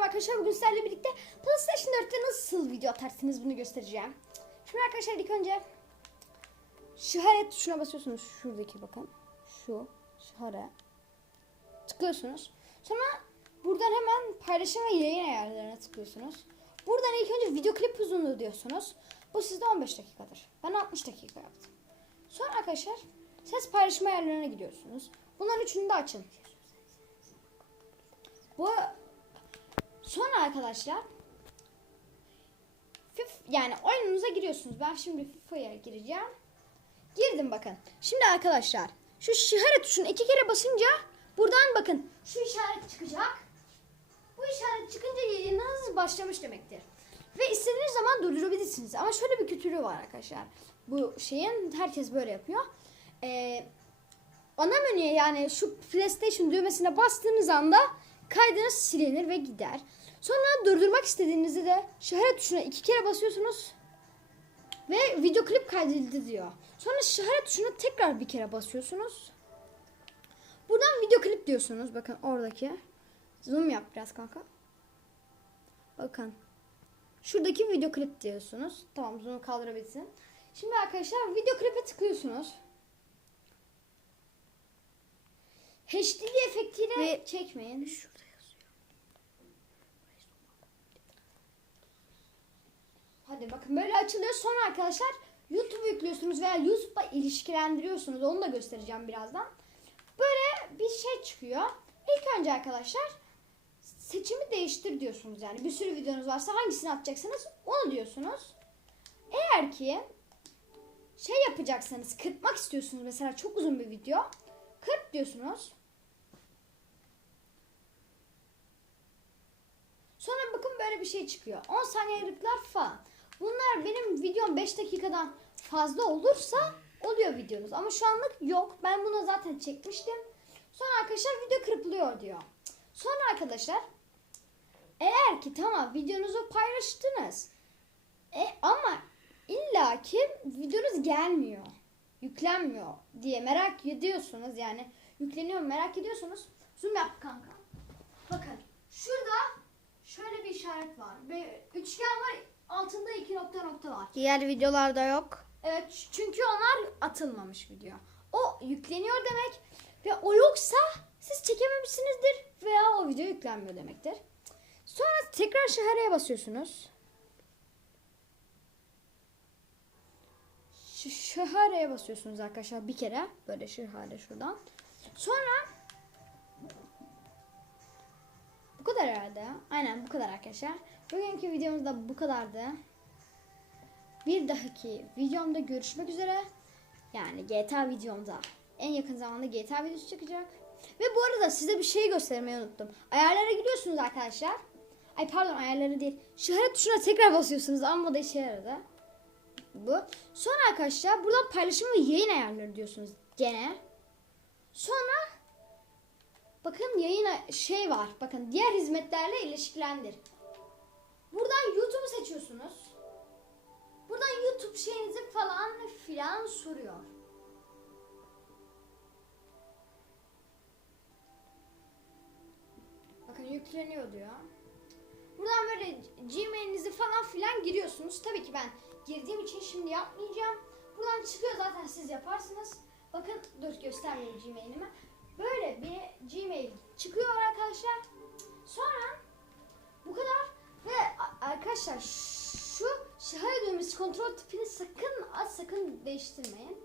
merhaba arkadaşlar. Bugün sizlerle birlikte PlayStation 4'te nasıl video atarsınız bunu göstereceğim. Şimdi arkadaşlar ilk önce şiharet tuşuna basıyorsunuz. Şuradaki bakın. Şu şiharet. Tıklıyorsunuz. Sonra buradan hemen paylaşım ve yayın ayarlarına tıklıyorsunuz. Buradan ilk önce video klip uzunluğu diyorsunuz. Bu sizde 15 dakikadır. Ben 60 dakika yaptım. Sonra arkadaşlar ses paylaşım ayarlarına gidiyorsunuz. Bunların üçünü de açın. Bu Sonra arkadaşlar yani oyununuza giriyorsunuz. Ben şimdi FIFA'ya gireceğim. Girdim bakın. Şimdi arkadaşlar şu işaret tuşuna iki kere basınca buradan bakın şu işaret çıkacak. Bu işaret çıkınca yayınınız başlamış demektir. Ve istediğiniz zaman durdurabilirsiniz. Ama şöyle bir kötülüğü var arkadaşlar. Bu şeyin herkes böyle yapıyor. Ee, ana menüye yani şu PlayStation düğmesine bastığınız anda kaydınız silinir ve gider. Sonra durdurmak istediğinizde de şahare tuşuna iki kere basıyorsunuz ve video klip kaydedildi diyor. Sonra şahare tuşuna tekrar bir kere basıyorsunuz. Buradan video klip diyorsunuz. Bakın oradaki. Zoom yap biraz kanka. Bakın. Şuradaki video klip diyorsunuz. Tamam zoom'u kaldırabilsin. Şimdi arkadaşlar video klipe tıklıyorsunuz. HDD efektiyle Ve- çekmeyin. Şurada yazıyor. Hadi bakın böyle açılıyor. Sonra arkadaşlar YouTube yüklüyorsunuz veya YouTube'la ilişkilendiriyorsunuz. Onu da göstereceğim birazdan. Böyle bir şey çıkıyor. İlk önce arkadaşlar seçimi değiştir diyorsunuz. Yani bir sürü videonuz varsa hangisini atacaksınız onu diyorsunuz. Eğer ki şey yapacaksanız kırpmak istiyorsunuz mesela çok uzun bir video. Kırp diyorsunuz. Sonra bakın böyle bir şey çıkıyor. 10 saniyelikler falan. Bunlar benim videom 5 dakikadan fazla olursa oluyor videonuz. Ama şu anlık yok. Ben bunu zaten çekmiştim. Sonra arkadaşlar video kırpılıyor diyor. Sonra arkadaşlar eğer ki tamam videonuzu paylaştınız. E, ama illaki videonuz gelmiyor. Yüklenmiyor diye merak ediyorsunuz yani. Yükleniyor merak ediyorsunuz. Zoom yap kanka. Bakın şurada şöyle bir işaret var. Ve üçgen var altında iki nokta var. Diğer videolarda yok. Evet çünkü onlar atılmamış video. O yükleniyor demek ve o yoksa siz çekememişsinizdir veya o video yüklenmiyor demektir. Sonra tekrar şahareye basıyorsunuz. Şu şahareye basıyorsunuz arkadaşlar bir kere. Böyle şahare şuradan. Sonra bu kadar herhalde. Aynen bu kadar arkadaşlar. Bugünkü videomuz da bu kadardı. Bir dahaki videomda görüşmek üzere. Yani GTA videomda. En yakın zamanda GTA videosu çıkacak. Ve bu arada size bir şey göstermeyi unuttum. Ayarlara gidiyorsunuz arkadaşlar. Ay pardon ayarları değil. Şöhret tuşuna tekrar basıyorsunuz ama da işe yaradı. Bu. Sonra arkadaşlar buradan paylaşım ve yayın ayarları diyorsunuz gene. Sonra bakın yayın şey var. Bakın diğer hizmetlerle ilişkilendir. Buradan YouTube'u seçiyorsunuz. Buradan YouTube şeyinizi falan filan soruyor. Bakın yükleniyor diyor. Buradan böyle Gmail'inizi falan filan giriyorsunuz. Tabii ki ben girdiğim için şimdi yapmayacağım. Buradan çıkıyor zaten siz yaparsınız. Bakın dur göstermeyeyim Gmail'imi. Böyle bir Gmail çıkıyor arkadaşlar. Sonra bu kadar ve arkadaşlar düğmesi kontrol tipini sakın az sakın değiştirmeyin.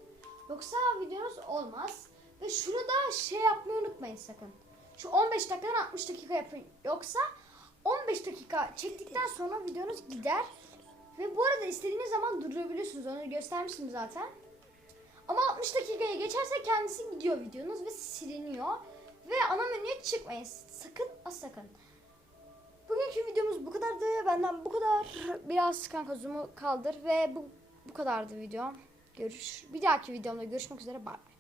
Yoksa videonuz olmaz. Ve şunu da şey yapmayı unutmayın sakın. Şu 15 dakikadan 60 dakika yapın. Yoksa 15 dakika çektikten sonra videonuz gider. Ve bu arada istediğiniz zaman durdurabiliyorsunuz. Onu göstermiştim zaten. Ama 60 dakikaya geçerse kendisi gidiyor videonuz ve siliniyor. Ve ana menüye çıkmayın. Sakın az sakın. Bugünkü kadardı. Benden bu kadar. Biraz kanka zoom'u kaldır ve bu bu kadardı video. Görüş. Bir dahaki videomda görüşmek üzere. Bye.